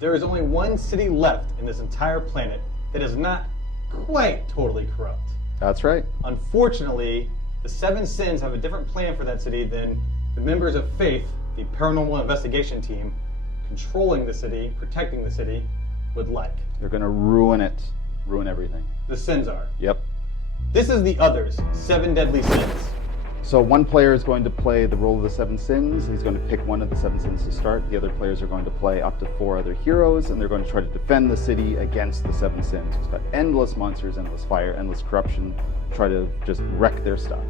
There is only one city left in this entire planet that is not quite totally corrupt. That's right. Unfortunately, the Seven Sins have a different plan for that city than the members of Faith, the paranormal investigation team, controlling the city, protecting the city, would like. They're going to ruin it. Ruin everything. The Sins are. Yep. This is the Others, Seven Deadly Sins. So one player is going to play the role of the Seven Sins. He's going to pick one of the Seven Sins to start. The other players are going to play up to 4 other heroes, and they're going to try to defend the city against the Seven Sins. It's got endless monsters, endless fire, endless corruption. Try to just wreck their stuff.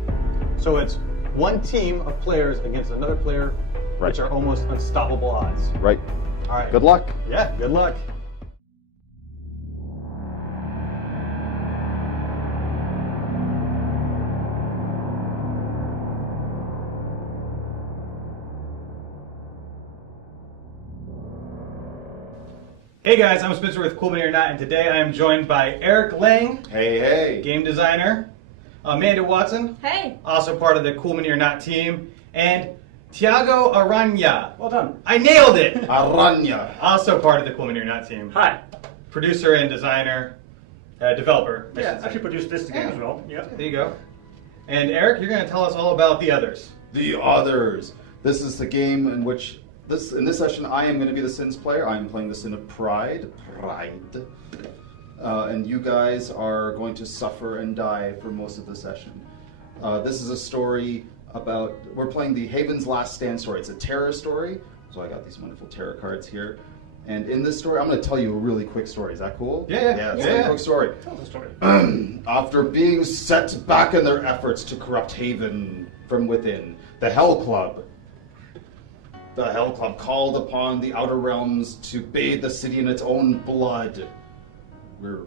So it's one team of players against another player, Right. which are almost unstoppable odds. Right. All right. Good luck. Yeah, good luck. Hey guys, I'm Spencer with Cool Mini or Not, and today I am joined by Eric Lang, Hey. game designer, Amanda Watson, Hey! also part of the Cool Mini or Not team, and Tiago Aranya. Well done. I nailed it! Aranya. Also part of the Cool Mini or Not team. Hi. Producer and designer, developer. I Yeah, should say. actually produced this game as well. Yeah. There you go. And Eric, you're going to tell us all about the Others. The Others. This is the game in which in this session I am going to be the Sins player. I am playing the Sin of Pride. And you guys are going to suffer and die for most of the session. This is a story about, we're playing the Haven's Last Stand story. It's a terror story. So I got these wonderful tarot cards here. And in this story, I'm going to tell you a really quick story. Is that cool? Yeah. It's a quick story. Tell the story. After being set back in their efforts to corrupt Haven from within, the Hell Club called upon the Outer Realms to bathe the city in its own blood. We're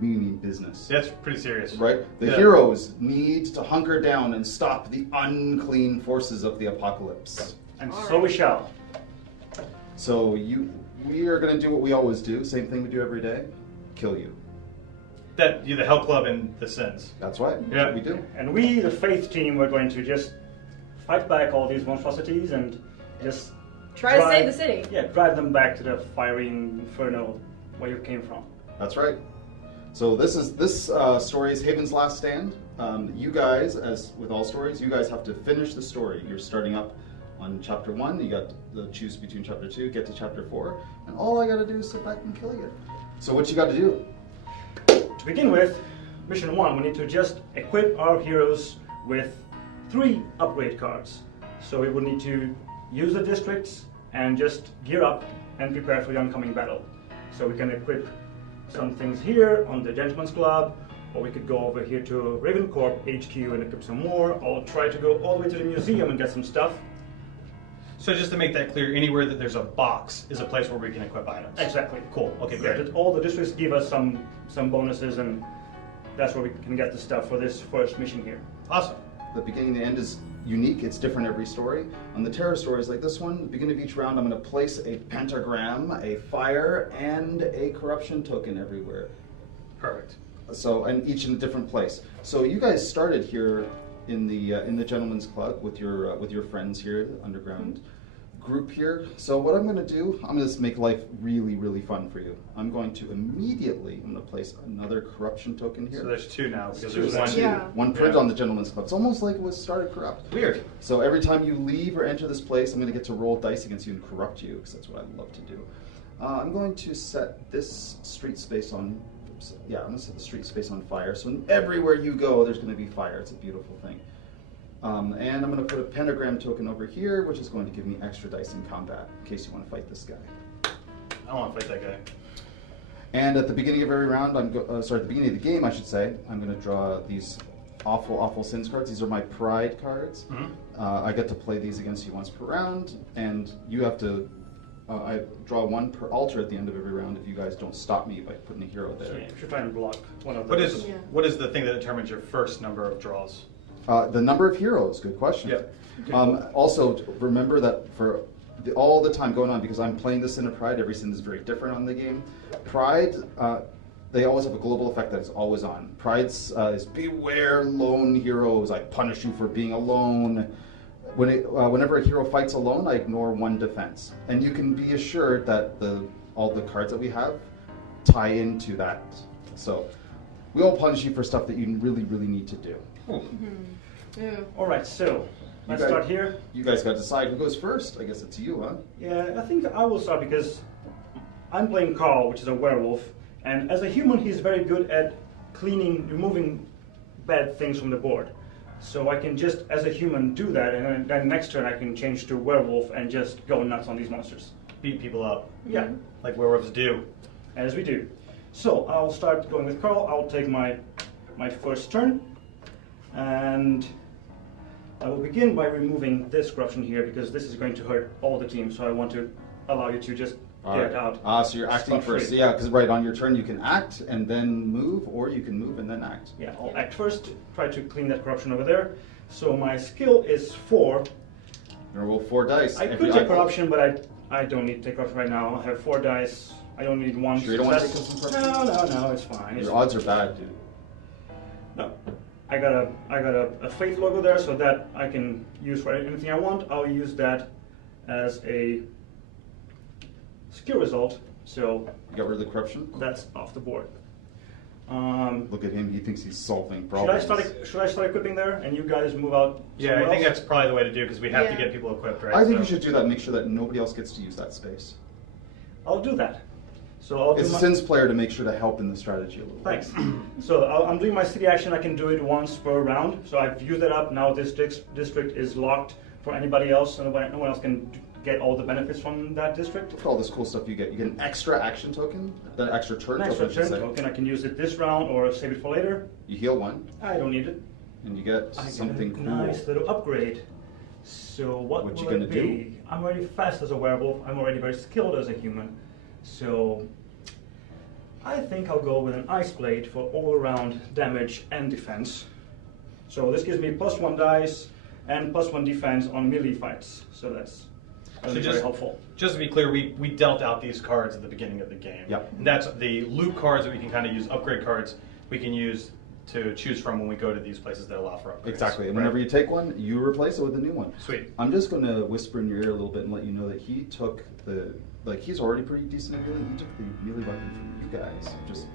meaning business. That's pretty serious. Right? The Yeah. heroes need to hunker down and stop the unclean forces of the apocalypse. And so we shall. So we are going to do what we always do, same thing we do every day, kill you. That you're the Hell Club and the Sins. That's right. Yeah. That's what we do. And we, the Faith team, we're going to just fight back all these monstrosities and just Try to save the city. Yeah, drive them back to the fiery inferno where you came from. That's right. So this story is Haven's Last Stand. You guys, as with all stories, you guys have to finish the story. You're starting up on chapter 1. You got to choose between chapter 2, get to chapter 4, and all I got to do is sit back and kill you. So what you got to do? To begin with, mission 1, we need to just equip our heroes with 3 upgrade cards. So we would need to use the districts and just gear up and prepare for the oncoming battle. So we can equip some things here on the Gentleman's Club, or we could go over here to Ravencorp HQ and equip some more, or try to go all the way to the museum and get some stuff. So just to make that clear, anywhere that there's a box is a place where we can equip items. Exactly. Cool. Okay, Yeah, great. that all the districts give us some bonuses, and that's where we can get the stuff for this first mission here. Awesome. The beginning and the end is unique. It's different every story. On the terror stories like this one, at the beginning of each round, I'm going to place a pentagram, a fire, and a corruption token everywhere. Perfect. So, and each in a different place. So you guys started here in the Gentleman's Club with your friends here, the underground group here. So what I'm going to do, I'm going to make life really, really fun for you. I'm going to place another corruption token here. So there's 2 now because Two, there's that's one. Yeah. One print Yeah. on the Gentleman's Club. It's almost like it was started corrupt. Weird. So every time you leave or enter this place, I'm going to get to roll dice against you and corrupt you, because that's what I love to do. I'm going to set this street space on. I'm going to set the street space on fire. So everywhere you go, there's going to be fire. It's a beautiful thing. And I'm going to put a pentagram token over here, which is going to give me extra dice in combat in case you want to fight this guy. I don't want to fight that guy. And at the beginning of every round, at the beginning of the game, I should say, I'm going to draw these awful Sins cards. These are my Pride cards. Mm-hmm. I get to play these against you once per round, and you have to. I draw 1 per altar at the end of every round if you guys don't stop me by putting a hero So there. yeah, we should try and block one of What those. is Yeah. what is the thing that determines your first number of draws? The number of heroes, good question. Yep. Also, remember that for all the time going on, because I'm playing the Sin of Pride, every sin is very different on the game. Pride, they always have a global effect that is always on. Pride's is beware lone heroes. I punish you for being alone. Whenever a hero fights alone, I ignore 1 defense. And you can be assured that all the cards that we have tie into that. So we all punish you for stuff that you really, really need to do. Yeah. All right, so let's guys- start here. You guys got to decide who goes first. I guess it's you, huh? Yeah, I think I will start because I'm playing Carl, which is a werewolf, and as a human, he's very good at removing bad things from the board. So I can just, as a human, do that, and then next turn I can change to werewolf and just go nuts on these monsters. Beat people up, Yeah, like werewolves do. as we do. So I'll start going with Carl. I'll take my first turn, and I will begin by removing this corruption here because this is going to hurt all the team. So I want to allow you to just get it out. So you're acting Spot first. free. Yeah, because right on your turn you can act and then move, or you can move and then act. Yeah, I'll act first. Try to clean that corruption over there. So my skill is 4. You're gonna roll 4 dice. I could take corruption, but I don't need to take corruption right now. I have 4 dice. I only need 1. Sure you don't want to take success. some corruption? No, it's fine. It's Your odds are bad, dude. No, I got a faith logo there, so that I can use for anything I want. I'll use that as a skill result. So You got rid of the corruption? that's off the board. Look at him, he thinks he's solving Should problems. I start equipping there, and you guys move out? Yeah, I somewhere think else? that's probably the way to do because we have to Yeah. get people equipped, right? I think So- you should do that, make sure that nobody else gets to use that space. I'll do that. So I'll It's do a Sins player to make sure to help in the strategy a little bit. Thanks. So I'm doing my city action. I can do it once per round. So I've used it up. Now this district is locked for anybody else. So no one else can get all the benefits from that district. Look at all this cool stuff you get. You get an extra action token, an extra turn An token, extra I should turn say. token. I can use it this round or save it for later. You heal 1, I don't need it. and you get I get something a cool. nice little upgrade. So what What you will gonna it be? I'm already fast as a werewolf. I'm already very skilled as a human. So I think I'll go with an ice blade for all-around damage and defense. So this gives me +1 dice and +1 defense on melee fights. So that's So very just- helpful. Just to be clear, we dealt out these cards at the beginning of the game. Yep. And that's the loot cards that we can kind of use, upgrade cards we can use to choose from when we go to these places that allow for upgrades. Exactly. And Right. whenever you take one, you replace it with a new one. Sweet. I'm just going to whisper in your ear a little bit and let you know that he took he's already pretty decent at melee. He took the melee weapon from you guys. Just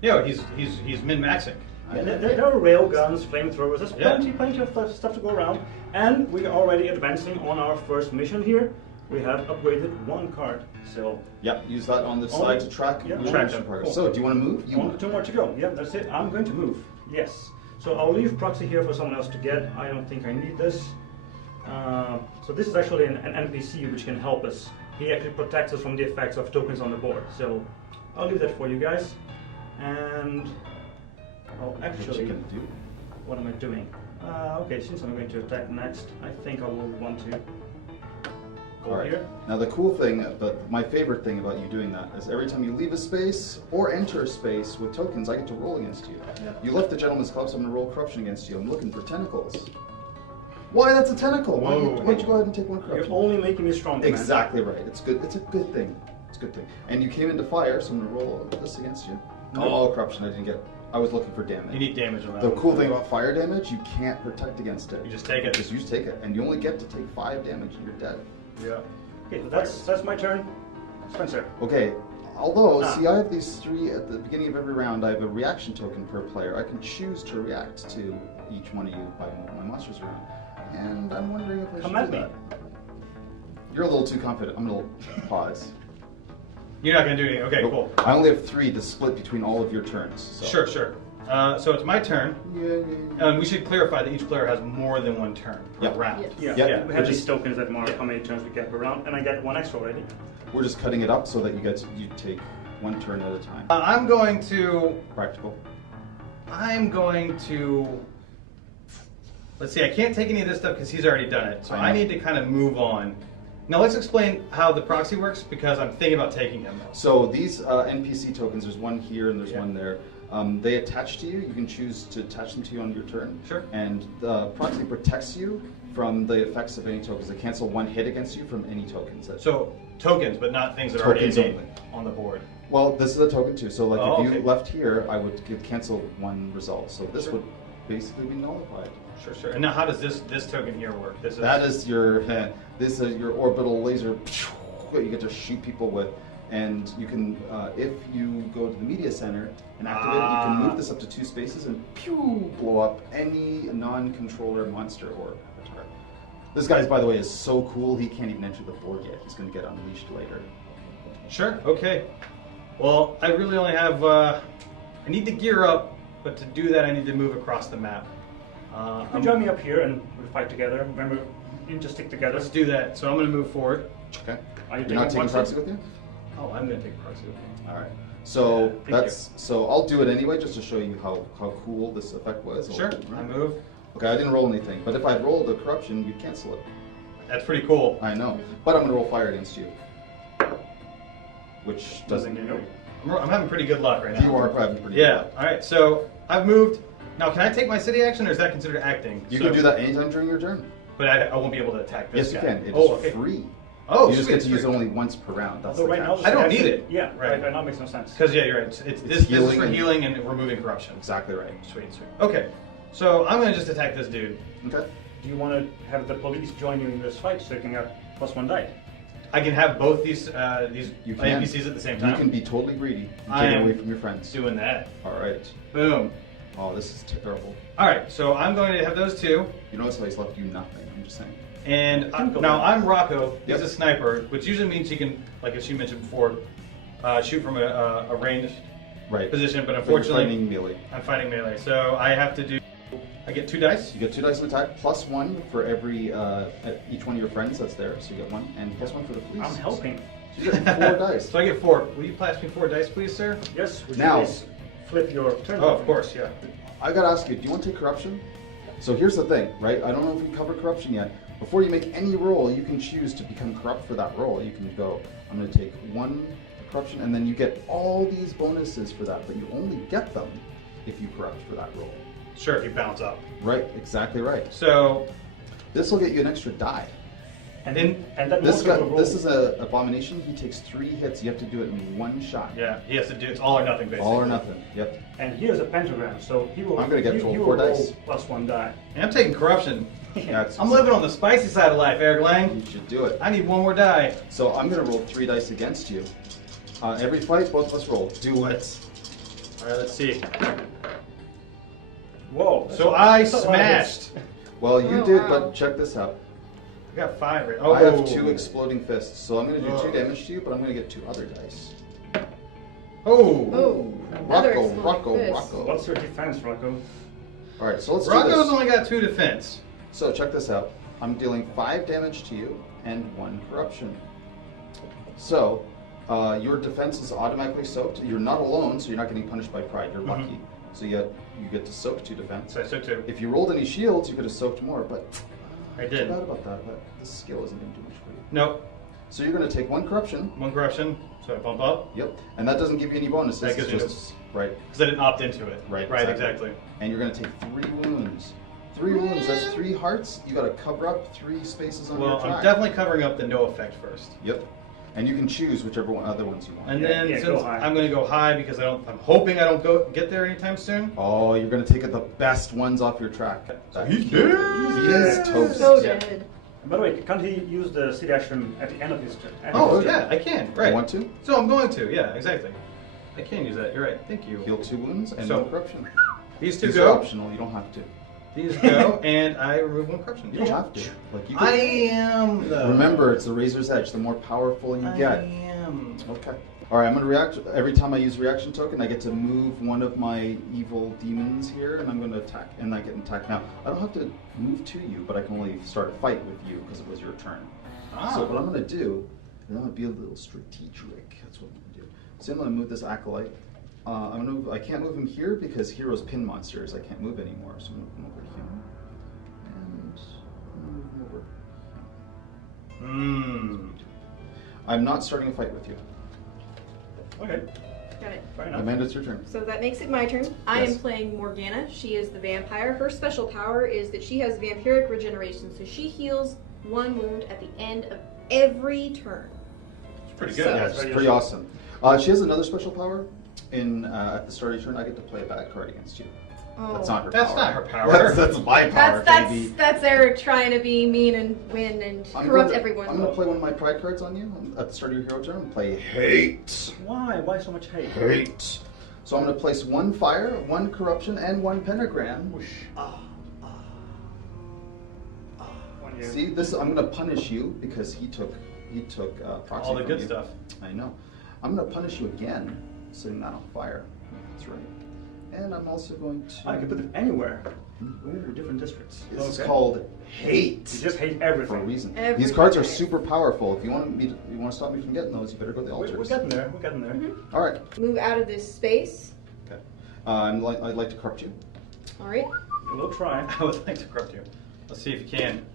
Yeah, he's min-maxing. And there are rail guns, flamethrowers. There's Yeah. plenty of stuff to go around. And we are already advancing on our first mission here. We have upgraded 1 card. So Yep, use that on the Only- side to track yeah, your track mission them. progress. Cool. So, do you want to move? You want 2 more to go. Yeah, that's it. I'm going to move. Yes. So I'll leave proxy here for someone else to get. I don't think I need this. So this is actually an NPC which can help us. He actually protects us from the effects of tokens on the board. So I'll leave that for you guys. And I'll what actually, you can do. what am I doing? Okay, since I'm going to attack next, I think I will want to go All right. here. Now the cool thing, but my favorite thing about you doing that is every time you leave a space or enter a space with tokens, I get to roll against you. Yeah. You left the Gentleman's Club, so I'm going to roll corruption against you. I'm looking for tentacles. Why? That's a tentacle. Why Whoa. don't you go ahead and take 1 You're corruption? only making me stronger. man. Exactly right. It's good. It's a good thing. It's a good thing. And you came into fire, so I'm going to roll this against you. Oh, corruption. I didn't get. I was looking for damage. You need damage on that The one. cool thing about fire damage, you can't protect against it. You just take it. You just take it, and you only get to take 5 damage, and you're dead. Yeah. Okay, so that's my turn. Spencer. Okay. Although, Ah. see, I have these 3 at the beginning of every round. I have a reaction token per player. I can choose to react to each one of you by moving my monsters around. And I'm wondering if I Come should at do me. that. You're a little too confident. I'm gonna pause. You're not gonna do anything. Okay, cool. I only have 3 to split between all of your turns. So. Sure. So it's my turn. Yeah. We should clarify that each player has more than 1 turn per Yep. round. Yes. Yeah, Yeah, we have we're these just- tokens that mark how many turns we get per round, and I get 1 extra already. We're just cutting it up so that you take 1 turn at a time. I'm going to. Practical. Let's see. I can't take any of this stuff because he's already done it. So I I know. need to kind of move on. Now let's explain how the proxy works because I'm thinking about taking them. So these NPC tokens, there's one here and there's Yeah. one there. They attach to you. You can choose to attach them to you on your turn. Sure. And the proxy protects you from the effects of any tokens. They cancel 1 hit against you from any tokens. So tokens, but not things that are already Tokens in only. on the board. Well, this is a token too. So like Oh, if you okay. left here, I would cancel 1 result. So this Sure. would basically be nullified. Sure. And now how does this token here work? That is your this is your orbital laser that you get to shoot people with, And you can, if you go to the media center and activate it, you can move this up to 2 spaces and pew, blow up any non-controller monster or avatar. This guy's, by the way, is so cool, he can't even enter the board yet. He's going to get unleashed later. Sure. Okay. Well, I really only have. I need to gear up, but to do that, I need to move across the map. Join me up here and we'll fight together. Remember, you need to stick together. Let's do that. So I'm going to move forward. Okay. Are you You're not taking proxy? proxy with you? Oh, I'm going to take proxy with me. All right. So Yeah, thank so I'll do it anyway, just to show you how cool this effect was. Sure. I move. Okay, I didn't roll anything, but if I'd rolled a corruption, you'd cancel it. That's pretty cool. I know, but I'm gonna roll fire against you, which doesn't. Nope. I'm having pretty good luck right now. You are probably pretty. Yeah. good. All right. So I've moved. Now, can I take my city action, or is that considered acting? You So- can do that anytime during your turn. But I won't be able to attack this Yes, you guy. can. It's Oh, okay. free. Oh, you just sweet, get to use it sweet. only once per round. That's So the right now, catch. I don't need it. Yeah, Right. right now makes no sense. Because yeah, you're right. This is healing for and- healing and removing corruption. Exactly right. Sweet, sweet. Okay. So I'm gonna just attack this dude. Okay. Do you want to have the police join you in this fight so you can get +1 die? I can have both these You can. NPCs at the same time. You can be totally greedy and I take it am away from your friends. doing that. All right. Boom. Oh, this is terrible. All right. So I'm going to have those two. You notice how he's left you nothing. I'm just saying. And Can go now back. I'm Rocco. He's Yep. a sniper, which usually means he can, like as she mentioned before, shoot from a ranged Right. position. But But you're unfortunately, fighting melee. I'm fighting melee, so I have to do. I get 2 dice. You get 2 dice of attack, +1 for every each one of your friends that's there, so you get 1, and +1 for the police. I'm helping. So you get 4 dice. So I get 4. Will you pass me 4 dice, please, sir? Yes, would you Now- please flip your turn? Oh, of course, yeah. I gotta ask you, do you want to take corruption? So here's the thing, right? I don't know if we covered corruption yet. Before you make any roll, you can choose to become corrupt for that roll. You can go, I'm gonna take 1 corruption, and then you get all these bonuses for that, but you only get them if you corrupt for that roll. Sure, if you bounce up. Right, exactly right. So, This will get you an extra die. And In- and that This most guy, of the roll, this is an abomination. He takes 3 hits. You have to do it in 1 shot. yeah, he has to do it's all or nothing, basically. All or nothing. Yep. and here's a pentagram, so he will. I'm gonna get he roll will 4 roll dice. +1 die. And I'm taking corruption. That's- I'm living on the spicy side of life, Eric Lang. You should do it. I need 1 more die. So I'm gonna roll 3 dice against you. Every fight, both of us roll. Do it. All right, let's see. Whoa. So I that's a lot of hits. smashed. Well, you Oh, did, wow. but check this out. I got 5 right. Oh, I have 2 exploding fists, so I'm gonna do 2 Oh. damage to you, but I'm gonna get 2 other dice. Oh. Oh, another Rocco, exploding Rocco, fist. Rocco. What's your defense, Rocco? All right, so let's do Rocco's this. only got 2 defense. So check this out. I'm dealing 5 damage to you and 1 corruption. So your defense is automatically soaked. You're not alone, so you're not getting punished by pride. You're lucky. So you get to soak 2 defense. So I took 2. If you rolled any shields, you could have soaked more, but I too did. bad about that. But this skill isn't going to do much for you. Nope. So you're going to take 1 corruption. 1 corruption. So I bump up. Yep. And that doesn't give you any bonuses. That gives it's you just right. Because I didn't opt into it. Right, Right, exactly. exactly. And you're going to take 3 wounds. 3 wounds. That's 3 hearts. You got to cover up 3 spaces on Well, your track. I'm definitely covering up the no effect first. Yep. And you can choose whichever other ones you want. And Yeah, then yeah, since go high. I'm going to go high because I'm hoping I don't get there anytime soon. Oh, you're going to take the best ones off your track. He's He is toast. So Yeah. dead. And by the way, can't he use the city action at the end of his turn? Oh yeah, I can. Right. You want to? So I'm going to. Yeah, exactly. I can use that. You're right. Thank you. Heal 2 wounds and So, 1 corruption. These 2 These go. are optional. You don't have to. These go, and I remove 1 corruption. You don't have to. Like you I can, am though. remember, it's the razor's edge. The more powerful you I get. am. Okay. All right. I'm gonna react. Every time I use reaction token, I get to move one of my evil demons here, and I'm gonna attack. And I get an attack. Now, I don't have to move to you, but I can only start a fight with you because it was your turn. Ah. So what I'm gonna do is I'm gonna be a little strategic. That's what I'm gonna do. So I'm gonna move this acolyte. I can't move him here because heroes pin monsters. I can't move anymore. So I'm gonna move him over here, and I'm gonna move him over. Hmm. I'm not starting a fight with you. Okay, Got it. fair enough. Amanda, it's your turn. So that makes it my turn. I Yes. am playing Morgana. She is the vampire. Her special power is that she has vampiric regeneration, so she heals 1 wound at the end of every turn. It's pretty good. So- Yeah, it's very pretty useful. awesome. She has another special power. At the start of your turn, I get to play a bad card against you. Oh. That's not her That's power. not her power. That's my power, baby. That's Eric trying to be mean and win and corrupt everyone. I'm gonna play one of my pride cards on you at the start of your hero turn. Play hate. Why? Why so much hate? Hate. So I'm gonna place 1 fire, 1 corruption, and 1 pentagram. Whoosh. One here. See, this I'm gonna punish you because he took proxy All the from good you. stuff. I know. I'm gonna punish you again, setting that on fire. That's right. And I'm also going to. I can put it anywhere. Ooh, different districts. This is Okay. called hate. You just hate For a everything. reason. Everything. These cards are super powerful. If you want to stop me from getting those, you better go to the altars. We're getting there. We're getting there. Mm-hmm. All right. Move out of this space. Okay. I'd like to corrupt you. All right. We'll try. I would like to corrupt you. Let's see if you can.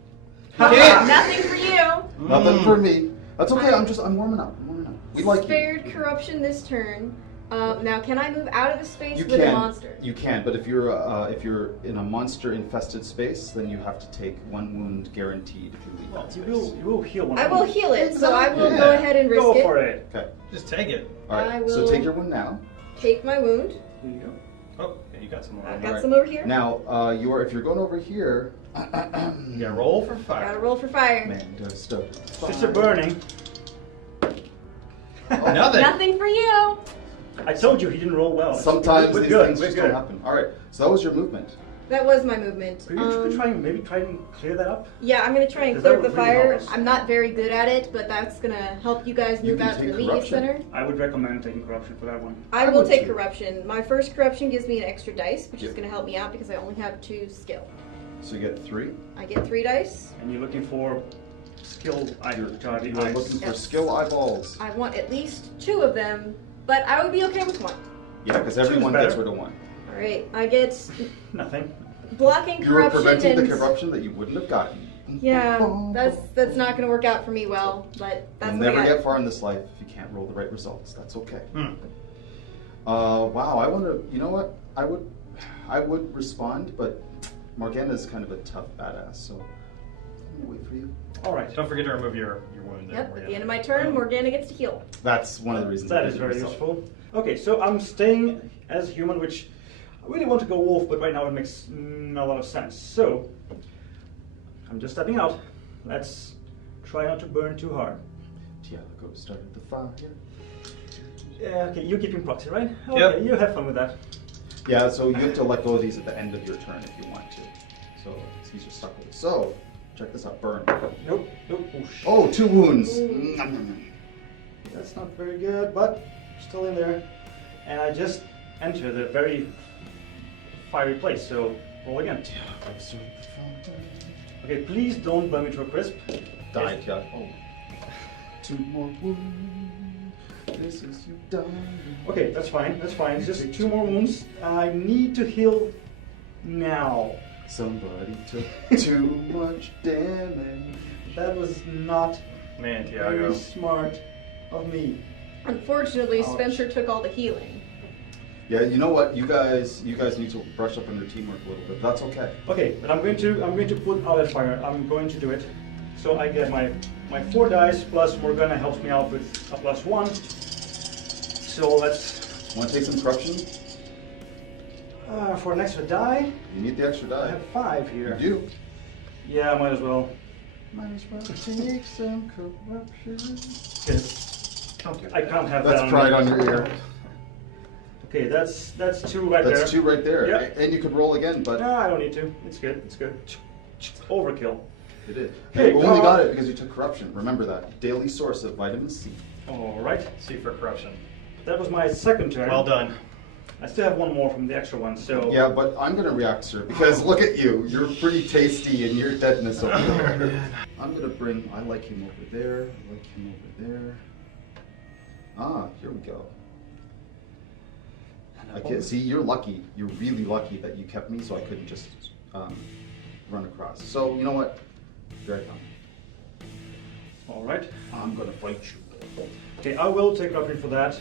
Nothing for you. Nothing for me. That's okay. I'm warming up. We like you. Spared corruption this turn. Now, can I move out of the space You with can. a monster? You can, but if you're in a monster-infested space, then you have to take 1 wound guaranteed if you leave Well, that you space. will heal one. I will heal it, so I will Yeah. go ahead and risk Go it. for it. Okay. Just take it. All right. I So will- take your wound now. Take my wound. Here you go. Oh, yeah, you got some more. I've All got right. some over here. Now, if you're going over here, You gotta roll for fire. Gotta roll for fire. man, just a Just a burning. Nothing. Nothing for you. I told you he didn't roll well. Sometimes We're these good. things We're just good. don't happen. All right. So that was your movement. That was my movement. Could you maybe try and clear that up? Yeah, I'm gonna try and 'Cause clear that up the would really fire. help us. I'm not very good at it, but that's gonna help you guys You move can out to take the media corruption. center. I would recommend taking corruption for that one. I I will would take too. corruption. My first corruption gives me an extra dice, which is Yep. gonna help me out because I only have 2 skill. So you get 3. I get 3 dice. And you're looking for skill items, which are the You are eyes. looking for Yes. skill eyeballs. I want at least 2 of them, but I would be okay with 1. Yeah, because Choose everyone better. gets rid of 1. All right, I get Nothing. blocking You were corruption preventing and the corruption that you wouldn't have gotten. yeah, that's not gonna work out for me well, but that's You'll what I never got. get far in this life if you can't roll the right results. That's okay. Hmm. Wow, I want to. You know what? I would respond, but Morgana's kind of a tough badass, so I'm gonna wait for you. All right. Don't forget to remove your wound. there, Yep, at Morgana. the end of my turn, Morgana gets to heal. That's one of the reasons. That I is did very myself. useful. Okay, so I'm staying as human, which I really want to go wolf, but right now it makes not a lot of sense. So I'm just stepping out. Let's try not to burn too hard. Tiago started the fire. Yeah, okay, you're keeping proxy, right? Okay, Yep. you have fun with that. Yeah, so you have to let go of these at the end of your turn if you want to. So he's just stuck with it. So check this out. Burn. Nope, nope. Oosh. Oh, 2 wounds. Ooh. That's not very good, but still in there. And I just entered a very fiery place, so roll again. Okay, please don't burn me to a crisp. Died, yeah. Oh. 2 more wounds. This is you dying. Okay, that's fine, that's fine. Just 2 more wounds. I need to heal now. Somebody took too much damage. That was not Man, very Tiago. smart of me. Unfortunately, Ouch. Spencer took all the healing. Yeah, you know what? You guys need to brush up on your teamwork a little bit. That's okay. Okay, but I'm going to put outlet fire. I'm going to do it. So I get my 4 dice plus Morgana helps me out with a +1. So let's Want to take some corruption? for an extra die. You need the extra I die. have 5 You here. do. Yeah, I might as well. Might as well take some corruption. Yes. I can't have that. That's pride on your ear. Okay, that's 2 right there. That's 2 right there. Yeah. And you could roll again, but No, I don't need to. It's good. It's good. Overkill. you did. Hey, You only got it because you took corruption. Remember that. Daily source of vitamin C. All right. C for corruption. That was my second turn. Well done. I still have 1 more from the extra one. So Yeah, but I'm gonna react, sir, because look at you. You're pretty tasty in your deadness over there. I'm gonna bring. I like him over there. I like him over there. Ah, here we go. I can't see. You're lucky. You're really lucky that you kept me, so I couldn't just run across. So you know what? Here I come. All right. I'm gonna fight you. Okay, I will take corruption for that.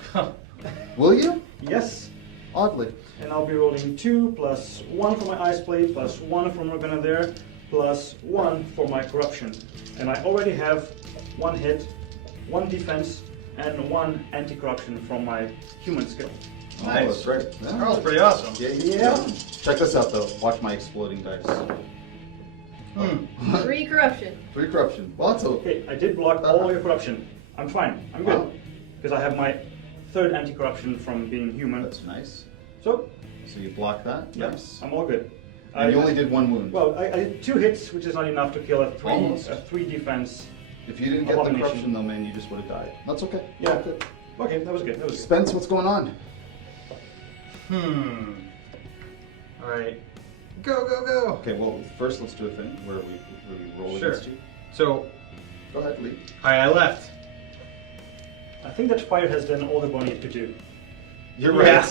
Will you? Yes. Oddly. And I'll be rolling 2 plus 1 for my ice plate, plus 1 from Morgana there, plus 1 for my corruption. And I already have 1 hit, 1 defense, and 1 anti-corruption from my human skill. Oh, Nice. that's right. Yeah. Carl's pretty awesome. Yeah. Check this out though. Watch my exploding dice. Hmm. 3 corruption. 3 corruption. Well, that's okay. Okay, I did block all your corruption. I'm fine. I'm good. Wow. Because I have my 3rd anti-corruption from being human. That's nice. So, So you block that. yeah, Nice. I'm all good. And you only did 1 wound. Well, I did 2 hits, which is not enough to kill Almost. a 3 defense. If you didn't get the Abomination. corruption though, man, you just would have died. That's okay. Yeah. Good. Okay, that was good. That was good. Spence, what's going on? All right. Go, go, go. Okay, well, first let's do a thing where we roll Sure. against you. So, Go ahead, Lee. I left. I think that fire has done all the Bonnie could do. You're right.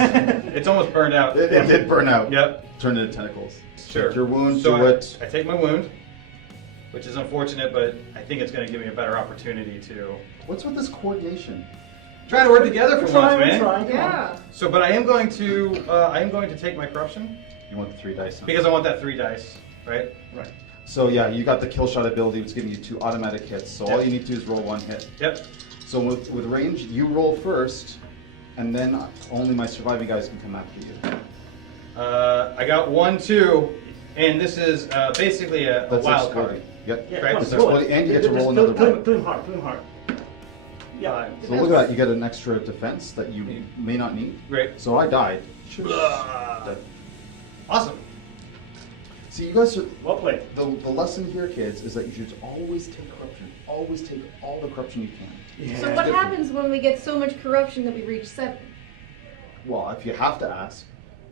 It's almost burned out. It did burn out. Yep. Turned into tentacles. Sure. Take your wound, So do it. I take my wound, which is unfortunate, but I think it's going to give me a better opportunity to What's with this coordination? try to work together for once, man. Come Yeah. on. So, but I am going to take my corruption You want the 3 dice, huh? because I want that 3 dice, right? Right. So yeah, you got the kill shot ability, which is giving you 2 automatic hits. So all Yep. you need to do is roll 1 hit. Yep. So with range, you roll first, and then only my surviving guys can come after you. I got 1, 2, and this is basically a That's wild card. exploding. Yep. Yeah, Right, come on, so roll exploding, it. and you get to roll Just another kill one. him, kill him hard, kill him hard. Yeah. So look at that, you get an extra defense that you may not need. Great. So I died. Ugh. Awesome. See, you guys are, Well played. the lesson here, kids, is that you should always take corruption. Always take all the corruption you can. Yeah. So what happens when we get so much corruption that we reach 7? Well, if you have to ask,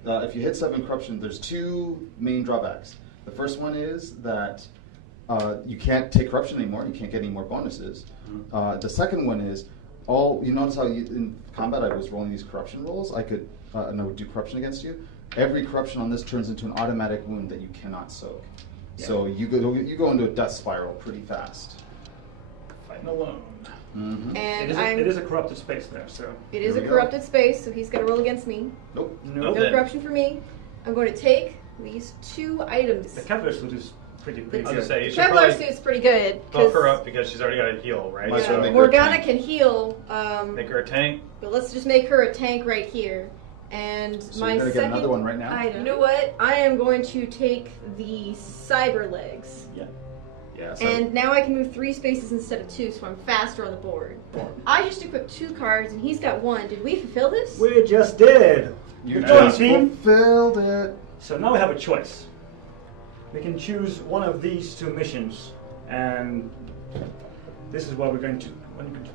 if you hit 7 corruption, there's 2 main drawbacks. The first one is that you can't take corruption anymore. You can't get any more bonuses. The second one is you notice how in combat I was rolling these corruption rolls. I could and I would do corruption against you. Every corruption on this turns into an automatic wound that you cannot soak. Yeah. So you go into a death spiral pretty fast. Fighting alone. Mm-hmm. And It is a corrupted space there, so. it is Here a we go. corrupted space, so he's got to roll against me. Nope. No. No Okay. corruption for me. I'm going to take these 2 items. The Kevlar suit is pretty I was good. gonna say you should Kevlar probably suit's pretty good. buff her up because she's already got a heal, right? Might as well Yeah, make her a Morgana tank. can heal, Make her a tank. but let's just make her a tank right here. And So my you're gonna second get another one right now? item. You know what? I am going to take the cyber legs. Yeah. Yeah. So And now I can move 3 spaces instead of 2, so I'm faster on the board. I just equipped 2 cards, and he's got 1. Did we fulfill this? We just did. you Good job, just team. fulfilled it. So now we have a choice. We can choose one of these 2 missions, and this is what we're going to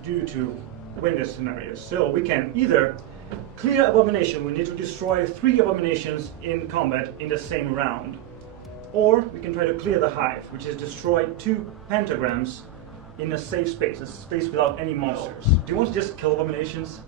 do to win this scenario. So we can either clear Abomination. We need to destroy 3 Abominations in combat in the same round. Or we can try to clear the Hive, which is destroy 2 pentagrams in a safe space, a space without any monsters. Do you want to just kill Abominations?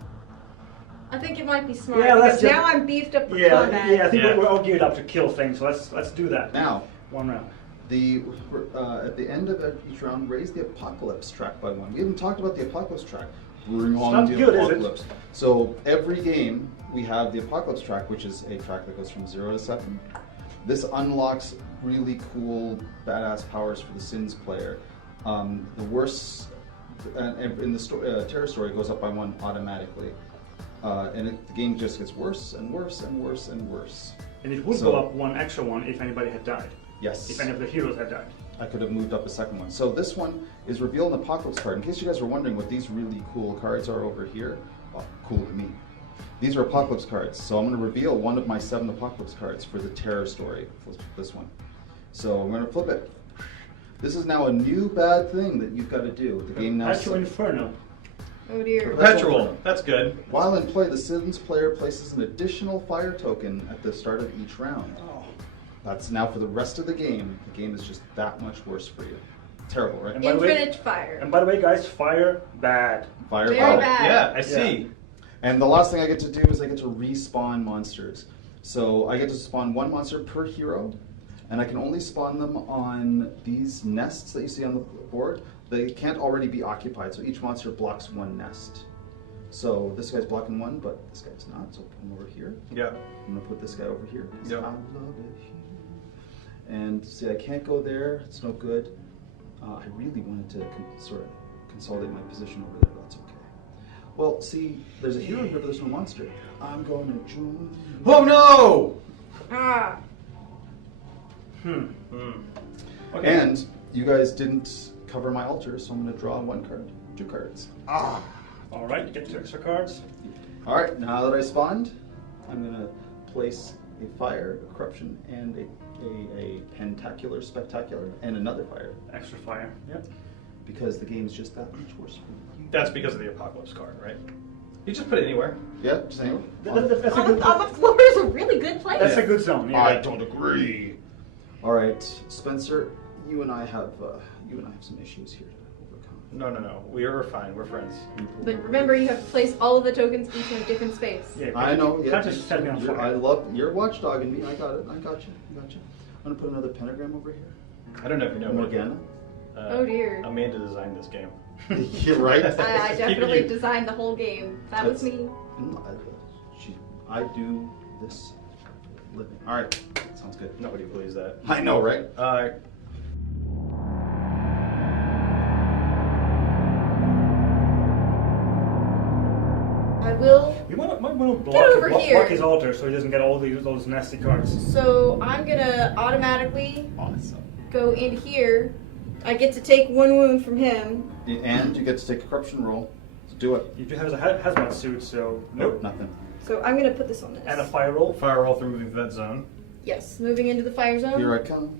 I think it might be smart, Yeah, let's because just- now I'm beefed up for Yeah, combat. yeah. I think Yeah. we're all geared up to kill things, so let's do that. Now, One round. at the end of each round, raise the apocalypse track by 1. We haven't talked about the apocalypse track. Bring on not the good, is it? apocalypse. So every game we have the apocalypse track, which is a track that goes from 0 to 7. This unlocks really cool, badass powers for the Sins player. The worst in the terror story goes up by 1 automatically, and the game just gets worse and worse and worse and worse. And it would So- go up 1 extra one if anybody had died. Yes. If any of the heroes had died. I could have moved up a second one. So this one is reveal an apocalypse card. In case you guys were wondering what these really cool cards are over here, well, cool to me. These are apocalypse cards. So I'm going to reveal one of my 7 apocalypse cards for the terror story. Let's flip this one. So I'm going to flip it. This is now a new bad thing that you've got to do. The game now Perpetual Inferno. Oh dear. Perpetual. That's good. While in play, the Sins player places an additional fire token at the start of each round. Oh. That's now for the rest of the game. The game is just that much worse for you. Terrible, right? And by the way- Infinite fire. And by the way, guys, fire bad. Fire Very power. bad. Yeah, I see. And the last thing I get to do is I get to respawn monsters. So I get to spawn 1 monster per hero, and I can only spawn them on these nests that you see on the board. They can't already be occupied, so each monster blocks 1 nest. So this guy's blocking 1, but this guy's not, so put him over here. Yeah. I'm gonna put this guy over here. 'Cause Yep. I love it here. And see, I can't go there. It's no good. I really wanted to sort of consolidate my position over there, but that's okay. Well, see, there's a hero here, but there's no monster. I'm going to join. Oh no! Ah. Okay. And you guys didn't cover my altar, so I'm going to draw 1 card, 2 cards. All right, you get 2 extra cards. All right, now that I spawned, I'm going to place a fire, a corruption, and a pentacular, spectacular, and another fire. Extra fire. Yep. Because the game's just that much worse for you. That's because of the apocalypse card, right? You just put it anywhere. Yeah, just anyway. That's a On good. the floor is a really good place. That's a good zone. Yeah. I don't agree. All right, Spencer, you and I have some issues here to overcome. No. We are fine. We're friends. But remember, you have to place all of the tokens each in a different space. Yeah, I know. Yeah, Can't just set me on fire. I love you're watchdogging me. I got it. I got you. I'm gonna put another pentagram over here. I don't know if you know, Morgana. Oh, dear. Amanda designed this game. You're right. I definitely You- designed the whole game. That was me. I do this for a living. All right, sounds good. Nobody believes that. I know, right? I will. We might want to over block here. his altar so he doesn't get all those nasty cards. So I'm gonna automatically Awesome. go in here. I get to take 1 wound from him. And you get to take a corruption roll. So do it. You do have a hazmat suit, so Nope, nothing. So I'm gonna put this on this. And a fire roll. Fire roll through moving to that zone. Yes, moving into the fire zone. Here I come.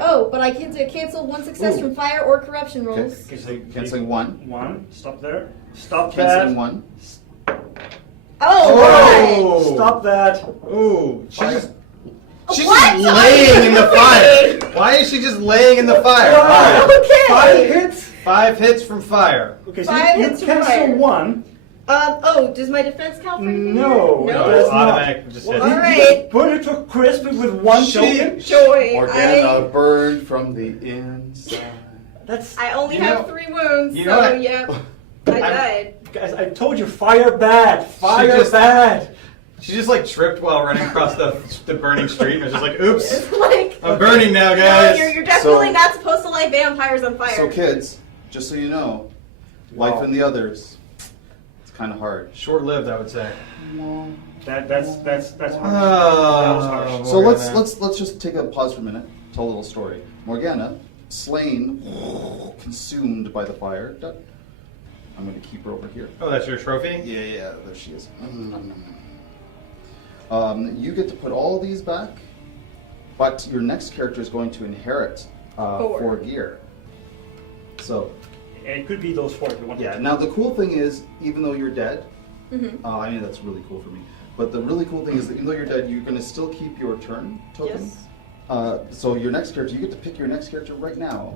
Oh, but I can cancel 1 success Ooh. from fire or corruption rolls. Okay, so canceling 1. 1. Stop there. Stop Canceling that. 1. Oh! Oh! Stop that. Ooh, she's Fire. just, she's What? just laying in the fire. Why is she just laying in the fire? Wow. Okay. 5 hits. 5 hits from fire. Okay, so 5 you hits from cancel fire. 1. Oh, does my defense count for anything? No, here? it No, does it's not. automatic. Just hits. All right. Put it to crisp with 1 token. Joy. Morgana burned from the inside. That's I only You have know- 3 wounds, you so know what? yep. I died. guys. I told you, fire bad. Fire just- bad. She just like tripped while running across the burning street and was just like, oops, It's like, I'm burning now, no, guys. you're definitely So- not supposed to light vampires on fire. So kids, just so you know, life Wow. in the others, it's kind of hard. Short-lived, I would say. That's harsh. That was Oh, harsh. So Morgana. let's just take a pause for a minute. Tell a little story. Morgana, slain, consumed by the fire. I'm going to keep her over here. Oh, that's your trophy? Yeah, there she is. You get to put all these back, but your next character is going to inherit 4 gear. So, It could be those 4 if you want. yeah. Now the cool thing is, even though you're dead, Mhm. I mean that's really cool for me. But the really cool thing is that even though you're dead, you're going to still keep your turn token. Yes. So your next character, you get to pick your next character right now.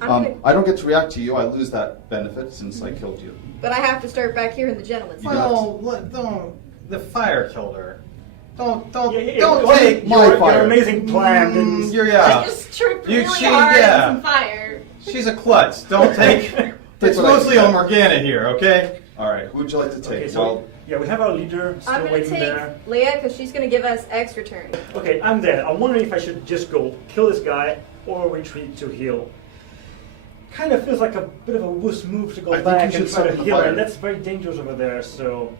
I'm gonna, I don't get to react to you. I lose that benefit since I killed you. but I have to start back here in the gentleman's You club. have No, don't. The fire killed her. Don't Yeah, it don't wasn't take my your fire. amazing plan. didn't- You're I yeah. just tripped You- really she- hard yeah. on some fire. She's a klutz. Don't take. It's what I mostly said. on Morgana here, okay? All right, who would you like to take? Okay, so yeah, we have our leader still I'm gonna waiting take there. Leia because she's gonna give us extra turn. Okay, I'm there. I'm wondering if I should just go kill this guy or retreat to heal. Kind of feels like a bit of a wuss move to go I think back you and should try to set the heal, fire. and that's very dangerous over there. So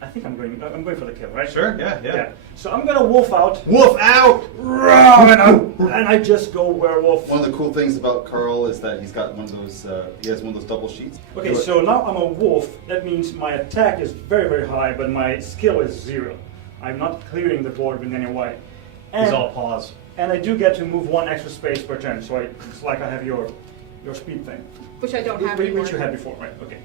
I think I'm going for the kill, right? Sure, yeah. So I'm gonna wolf out, Wolf out! and I just go werewolf. one of the cool things about Carl is that he's got one of those. He has one of those double sheets. Okay, Do it. so now I'm a wolf. That means my attack is very, very high, but my skill is 0. I'm not clearing the board in any way. He's And, all paws. and I do get to move 1 extra space per turn, so it's like I have your speed thing. Which I don't have anymore. Which you had before, right? Okay.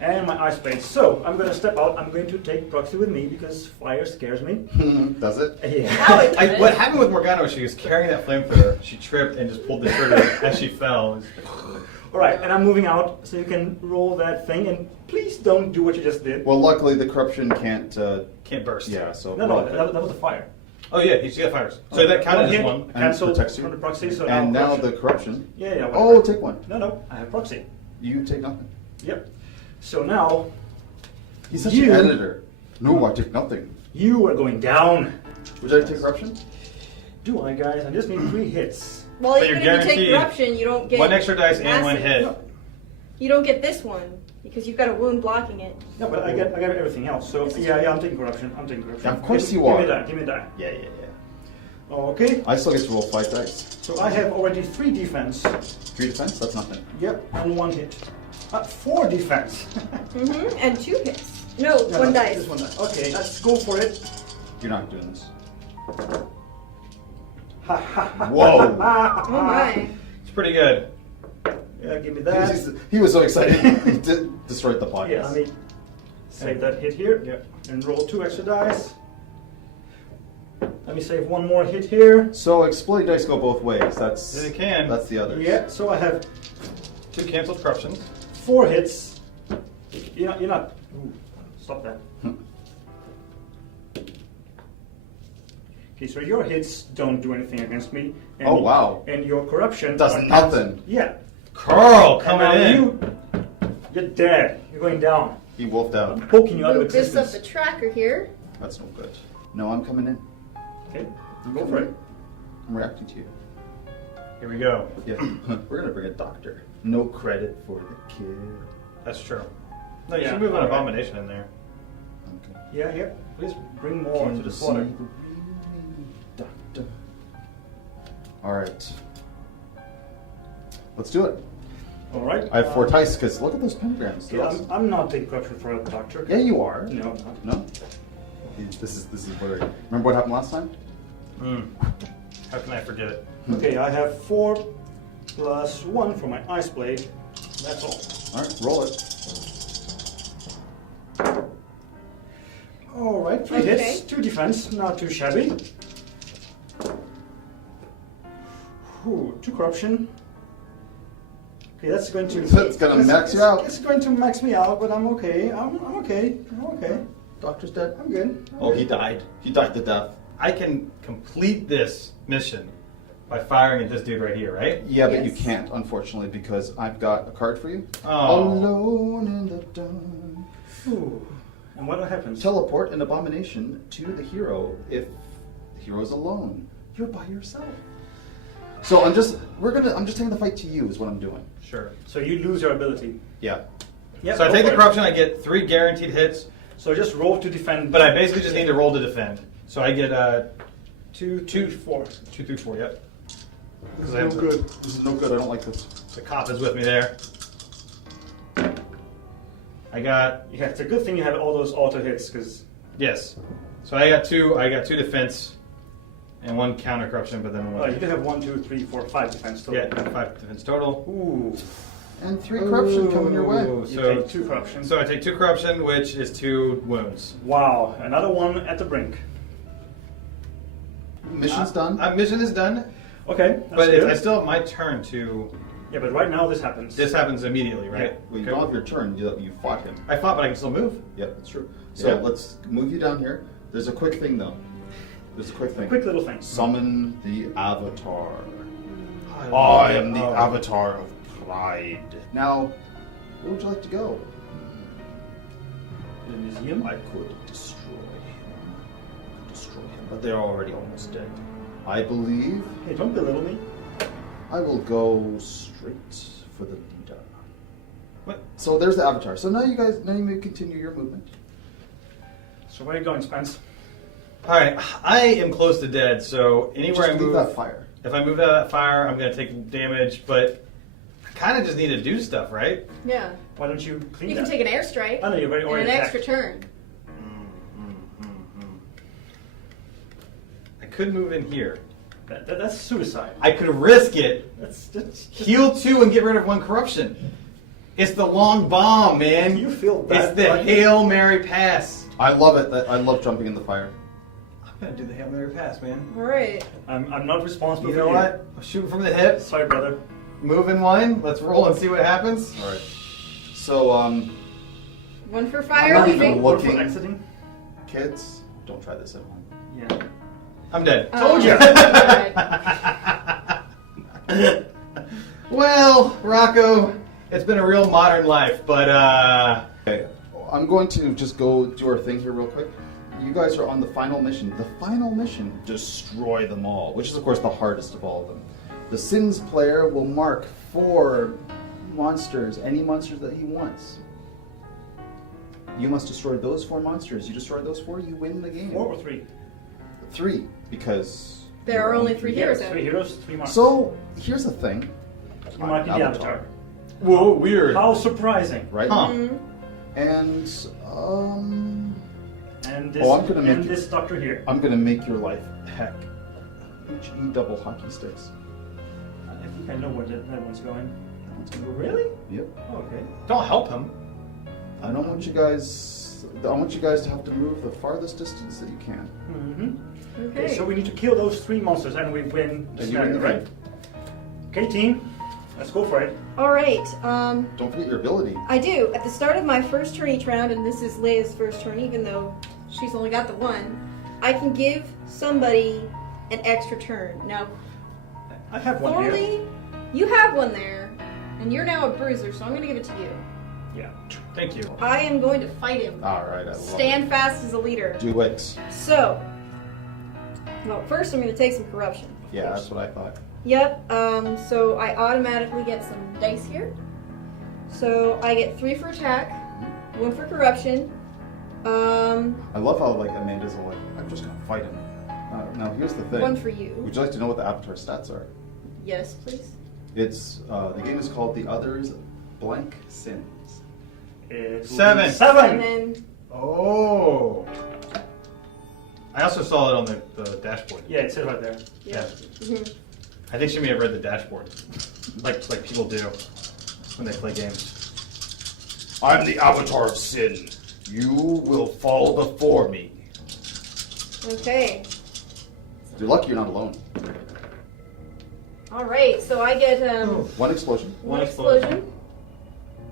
And my ice space. So I'm going to step out. I'm going to take proxy with me because fire scares me. Does it? Yeah. Now it does. What happened with Morgana was she was carrying that flamethrower. She tripped and just pulled the trigger as she fell. All right, and I'm moving out, so you can roll that thing. And please don't do what you just did. Well, luckily the corruption can't. Can't burst. Yeah, so No, that was a fire. Oh yeah, he's got fires. So that counted as hit, one. Cancel protects you. from the proxy. So And now corruption. the corruption. Yeah, whatever. Oh, take 1. No, I have proxy. You take nothing. Yep. So now He's such You- an editor. No, I take nothing. you are going down. Would you like to take corruption? Do I, guys? I just need 3 hits. Well, But even you're if you take guaranteed corruption, you don't get One extra dice and one massive. hit. No. You don't get this one. because you've got a wound blocking it. No, but I got everything else. So This is yeah, true. I'm taking corruption. I'm taking corruption. Of course you Give are. me that. Give me that. Yeah. Okay. I still get to roll 5 dice. So I have already 3 defense. 3 defense? That's nothing. Yep, and 1 hit. 4 defense. And 2 hits. No, No, one no, dice. Just 1 dice. Okay, let's go for it. You're not doing this. Ha ha ha. Whoa! Oh my. It's pretty good. Yeah, give me that. He was so excited. He destroyed the podcast. Yeah, let me save that hit here. Yep. And roll 2 extra dice. Let me save 1 more hit here. So exploding dice go both ways. That's Yes, it can. That's the other. Yeah, so I have 2 canceled corruptions. 4 hits. You're not. Ooh, stop that. Okay, so your hits don't do anything against me. And Oh, wow. And your corruption Does are nothing. Yeah. Carl And coming now in. you're dead. You're going down. He wolfed I'm out. poking you out of Move this up existence. the tracker here. That's no good. No, I'm coming in. Okay, go for it. I'm reacting to you. Here we go. Yeah. We're gonna bring a doctor. No credit for the kid. That's true. No, you Yeah, should move an alright. abomination in there. Okay. Yeah. Please bring more Can to the you slaughter. see the real doctor? All right. Let's do it. All right. I have 4 dice because look at those pentagrams. Yeah, I'm not taking corruption for a doctor. Yeah, you are. No, I'm not. No. This is very. Remember what happened last time? How can I forget it? Okay, I have 4 plus 1 for my ice blade. That's all. All right, roll it. All right, 3 Okay. hits, 2 defense, not too shabby. Ooh, 2 corruption. Okay, that's going to. That's gonna max you out. It's going to max me out, but I'm okay. I'm okay. I'm okay. Doctor's dead. I'm good. Oh, he died. He died to death. I can complete this mission by firing at this dude right here, right? Yeah, but you Yes. can't, unfortunately, because I've got a card for you. Oh. Alone in the dark. Ooh. And what happens? Teleport an abomination to the hero if the hero is alone. You're by yourself. So I'm just taking the fight to you is what I'm doing. Sure. So you lose your ability. Yeah. Yeah. So I go take the for it. corruption, I get 3 guaranteed hits, So just roll to defend. but I basically just need to roll to defend. So I get 2, 2, 4. 2 through 4, yep. This is Because I have no good. This is no good. I don't like this. the cop is with me there. I got, Yeah, it's a good thing you had all those auto hits, because yes. So I got 2 defense and 1 counter corruption, but then 1. you do have 1, 2, 3, 4, 5 defense total. Yeah, 5 defense total. Ooh. And 3 corruption coming your way. Ooh. You So- take 2 corruption. So I take 2 corruption, which is 2 wounds. Wow, another one at the brink. Mission's done. Mission is done, Okay, that's but good. I still have my turn to. Yeah, but right now this happens. This happens immediately, right? Well, you Okay. don't have your turn. You fought him. I fought, but I can still move. Yep, that's true. So Yeah. let's move you down here. There's a quick thing though. There's a quick thing. Quick little thing. Summon the Avatar. Oh, I am the Avatar of Pride. Now, where would you like to go? The museum. I could destroy him, but they're already almost dead. I believe Hey, don't belittle me. I will go straight for the leader. What? So there's the Avatar. So now you may continue your movement. So where are you going, Spence? All right, I am close to dead, so anywhere Just I leave move, that fire. if I move out of that fire, I'm gonna take damage. But I kind of just need to do stuff, right? Yeah. Why don't you clean You that? can take an airstrike I know you've and already an attacked. extra turn. I could move in here. That's suicide. I could risk it, That's just heal 2, and get rid of 1 corruption. It's the long bomb, man. You feel It's bad, the buddy? Hail Mary pass. I love it. I love jumping in the fire. I'm gonna do the Hail Mary pass, man. All right. I'm not responsible You for know what? I'm shooting from the hip. Sorry, brother. Moving 1. Let's roll and see what happens. All right. So, 1 for I'm fire not even leaving. looking. Or for exiting? kids, don't try this at home. Yeah. I'm dead. Told ya. Well, Rocco, it's been a real modern life, but Okay, I'm going to just go do our thing here real quick. You guys are on the final mission. The final mission, destroy them all, which is of course the hardest of all of them. The Sins player will mark 4 monsters, any monsters that he wants. You must destroy those 4 monsters. You destroy those 4, you win the game. 4 or 3? 3, because There are only 3 heroes out. 3 heroes, 3 monsters. So here's the thing. you mark the avatar. Whoa, weird. How surprising. Right? Huh. And And this, I'm gonna make and it- this doctor here. I'm gonna make your life heck. HE double hockey sticks. I think I know where that one's going. That's gonna go- Really? Yep. Okay. Don't help him. I don't want you guys. I want you guys to have to move the farthest distance that you can. Mm-hmm. Okay. So we need to kill those 3 monsters and we win the And you win scenario, the right? Okay, team. Let's go for it. All right. Don't forget your ability. I do. At the start of my first turn each round, and this is Leia's first turn, even though she's only got the 1, I can give somebody an extra turn. Now, I have one here. Thorley, you have one there, and you're now a bruiser, so I'm going to give it to you. Yeah. Thank you. I am going to fight him. All right. I love Stand fast as a leader. it. Do it. So, well, first I'm going to take some corruption. Yeah, that's what I thought. Yep. So I automatically get some dice here. So I get 3 for attack, 1 for corruption. I love how like Amanda's all like, I'm just gonna fight him. Now here's the thing. 1 for you. Would you like to know what the avatar stats are? Yes, please. It's the game is called The Others Blank Sins. It's 7. 7. And then Oh. I also saw it on the dashboard. Yeah, it says right there. yeah. Mhm. I think she may have read the dashboard, like people do when they play games. I'm the Avatar of Sin. You will fall before me. Okay. You're lucky you're not alone. All right. So I get 1 explosion. one One explosion.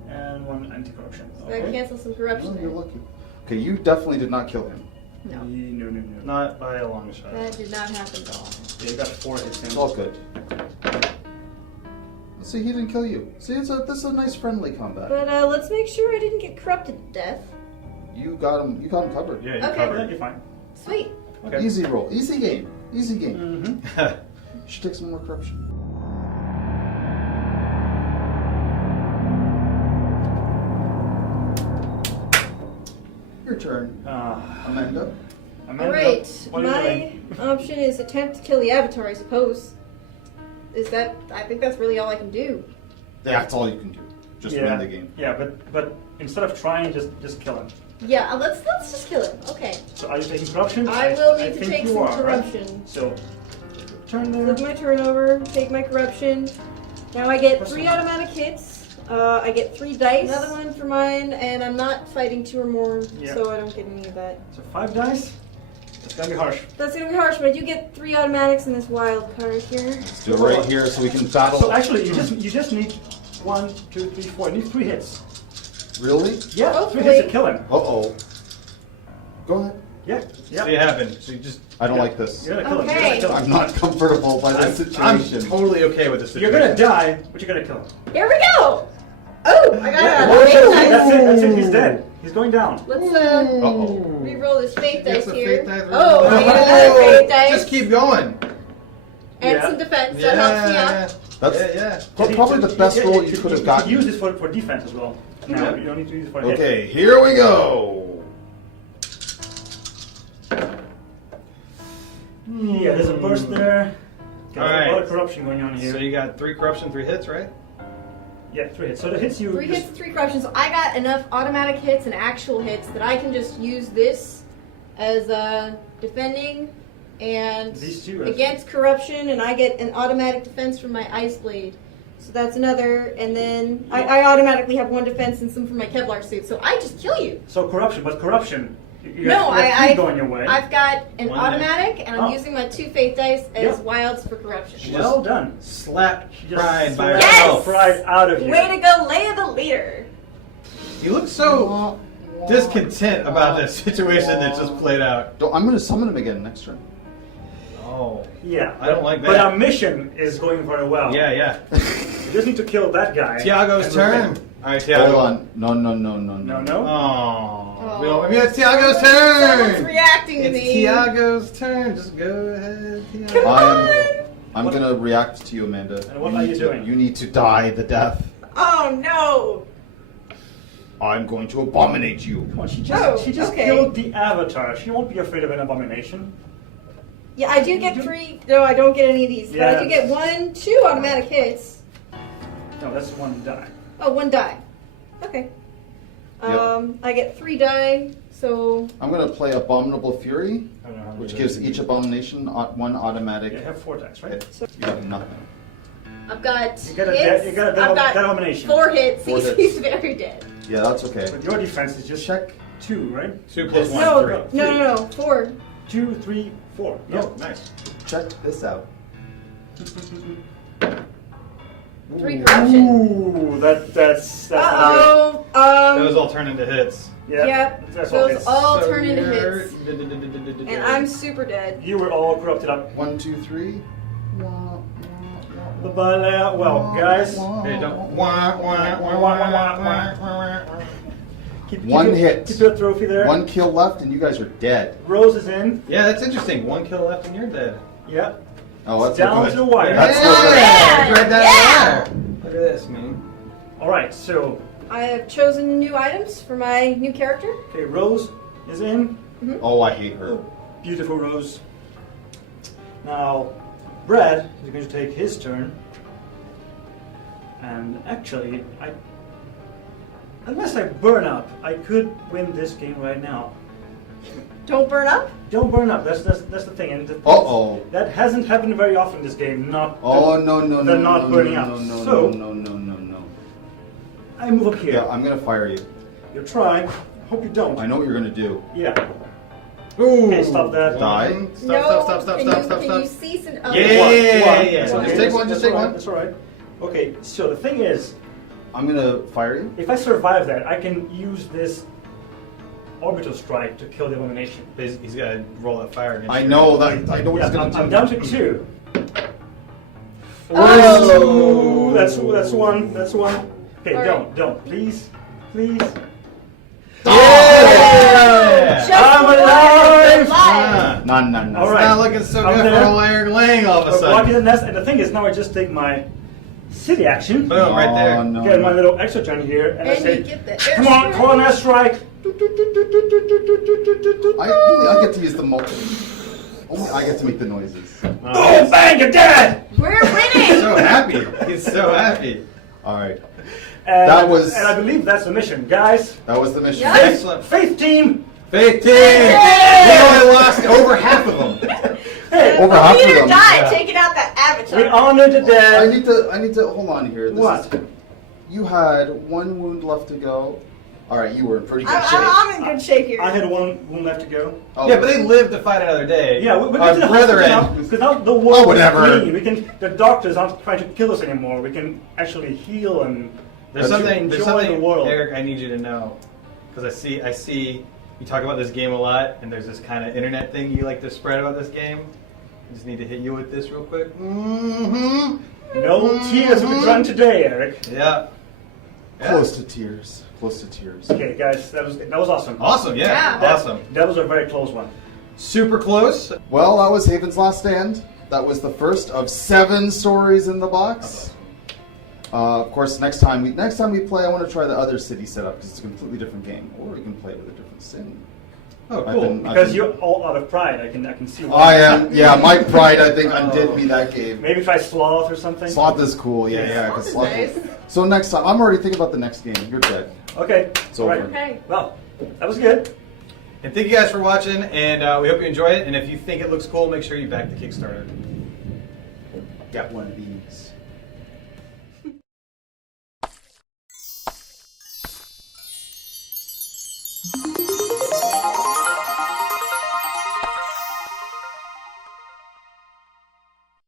And 1 anti-corruption. So I cancel some corruption. Oh, you're there. lucky. Okay, you definitely did not kill him. No, No. Not by a long shot. that did not happen at all. Yeah, you got 4 hits in. It's all good. See, he didn't kill you. See, this is a nice friendly combat. But let's make sure I didn't get corrupted to death. You got him. You got him covered. Yeah, you Okay. covered Yeah, it. you're fine. Sweet. Okay. Easy roll. Easy game. Easy game. Mm-hmm. You should take some more corruption. Your turn, Amanda. All right. What are you My doing? option is attempt to kill the avatar. I suppose. Is that? I think that's really all I can do. That's all you can do. Just win the game. Yeah, but instead of trying, just kill him. Yeah. Let's just kill him. Okay. So are you taking corruption? I will need to think take you some are, right? corruption. So turn there. Flip my turnover. Take my corruption. Now I get 3 automatic hits. I get 3 dice. Another one for mine, and I'm not fighting 2 or more, Yeah. so I don't get any of that. So 5 dice. It's gonna be harsh. That's gonna be harsh, but I do get 3 automatics in this wild card here. Let's do it right here so we can battle. So actually, you just need 1, 2, 3, 4. You need 3 hits. Really? Yeah, Oh, 3 hits to wait. kill him. Uh-oh. Go ahead. Yeah, See it yeah. happen. So you just. I don't like this. You're gonna kill him. You're Okay. gonna kill him. I'm not comfortable by this I'm situation. totally okay with this You're situation. gonna die, but you're gonna kill him. Here we go! Oh, I got Yeah, a faith dice. that's it. He's dead. He's going down. Let's Uh-oh. re-roll this faith Yes, dice the here. faith dice. Oh, I got another faith dice. Just keep going. And Yeah. some defense. That helps me out. That's yeah. probably the best roll you could have gotten. Use this for defense as well. No, Okay. you don't need to use it for hit. Okay, here we go. Yeah, there's a burst there. Got a Alright. lot of corruption going on here. So you got 3 corruption, 3 hits, right? Yeah, 3 hits. So the hits you. 3 just- hits, 3 corruptions. So I got enough automatic hits and actual hits that I can just use this as defending and These two as- against corruption, and I get an automatic defense from my ice blade. So that's another, and then I automatically have 1 defense and some from my Kevlar suit. So I just kill you. So corruption, but corruption. You No, have I three going your way. I've got an One automatic, and I'm Oh. using my 2 faith dice as Yeah. wilds for corruption. She well done. Slapped Just pride by slapped herself. pride out of you. Way to go, Leia the leader. You look so discontent about this situation that just played out. I'm going to summon him again next turn. Oh. Yeah, I don't like But that. our mission is going very well. Yeah, yeah. We just need to kill that guy. Tiago's and we'll turn. win. All right, Tiago. Hold on. No. No, Oh. Oh. We don't, I mean, it's Tiago's Someone's turn. reacting to It's me. Tiago's turn. Just go ahead, Tiago. Come on. I'm going to react to you, Amanda. And what are you need doing? You need to die the death. Oh no. I'm going to abominate you. Come on, she Oh, just okay. killed the Avatar. She won't be afraid of an abomination. Yeah, I do get 3. No, I don't get any of these. But I do get 1, 2 automatic hits. No, that's one die. Oh, 1 die. Okay. I get 3 die, so I'm going to play Abominable Fury, I don't know how many which of gives those each abomination 1 automatic. You have 4 dice, right? hit. You have nothing. I've got You got a hits. you got a I've got domination. 4 hits. 4 hits. He's very dead. Yeah, that's okay. But your defense is just Check. 2, right? 2 plus 1, No, 3. no, 4. 2, 3, 4. Oh, nice. Check this out. 3 corruption. Ooh, that's Uh-oh. Those all turn into hits. Yeah, Yep. that's all. Those all So turn into you're- hits. And I'm super dead. You were all corrupted up. 1, 2, 3. But well, guys, Hey, don't. keep One your- hit. Keep your trophy there. 1 kill left, and you guys are dead. Rose is in. Yeah, that's interesting. 1 kill left and you're dead. Yeah. Oh, that's Down good. to the wire. That's Yeah. Right down Yeah. there. Look at this, man. All right. So, I have chosen new items for my new character. okay, Rose is in. Oh, I hate her. Beautiful Rose. Now, Brad is going to take his turn. And actually, unless I burn up, I could win this game right now. Don't burn up. Don't burn up. That's the thing. And Uh-oh. that hasn't happened very often in this game. Not. Oh, no, no, They're no, not no, burning no, up. no, no, So- no, no, no, no. I move up here. Yeah, I'm going to fire you. You're trying. Hope you don't. I know what you're going to do. Yeah. Ooh. Okay, stop that. Die. Can you cease and Yeah. That's Just okay. take one, That's just take all right, one. That's all right. Okay, so the thing is, I'm going to fire you. if I survive that, I can use this orbital strike to kill the abomination. He's got to roll that fire against I you. know that. I know what Yeah, he's going to do. I'm down to 2. Oh. That's one. That's one. Okay, All right. don't. Please. Yeah! Just I'm alive! alive. No, no, no. All It's right. not looking so I'm good there. for old Iron Lang all of a We're blocking the sudden. nest, and the thing is, now I just take my city action, Boom, right there. Oh, no. get my little extra turn here, and I And say, you get the come on, call an airstrike. I get to use the only I get to make the noises. Oh, bang, you're dead! We're He's winning. so happy. He's so happy. All right. And, That was- and I believe that's the mission, guys. That was the mission. Yeah. Excellent. Faith team. Faith team! We only lost over half of them. Hey, Over half of Peter them. died Yeah. taking out that avatar. we honored the I dead. need to hold on here. This What? Is, you had 1 wound left to go. All right, you were in pretty good shape. I'm in good shape here. I had 1 wound left to go. Oh, Yeah, but they lived to fight another day. Yeah, we Our get to the hospital now brethren. because now the world is whatever. clean. We can. The doctors aren't trying to kill us anymore. We can actually heal and There's something, enjoy the world. Eric, I need you to know, because I see you talk about this game a lot, and there's this kind of internet thing you like to spread about this game. I just need to hit you with this real quick. Mm-hmm. No tears will be drawn today, Eric. Yeah. Close to tears. Close to tears. Okay, guys, that was awesome. Awesome. Yeah. Yeah. Awesome. That was a very close one. Super close. Well, that was Haven's Last Stand. That was the first of 7 stories in the box. Of course, next time we play, I want to try the other city setup because it's a completely different game, or we can play with a different sim. Oh, I've cool. been- Because you're all out of pride, I can see why. I am. Yeah, my pride I think undid me that game. Maybe try sloth or something. Sloth is cool. Yeah, yeah. 'cause Sloth Sloth is is- nice. So next time, I'm already thinking about the next game. You're dead. Okay. It's all over. right. Okay. Well, that was good. And thank you guys for watching, and we hope you enjoy it. And if you think it looks cool, make sure you back the Kickstarter. Get one of these.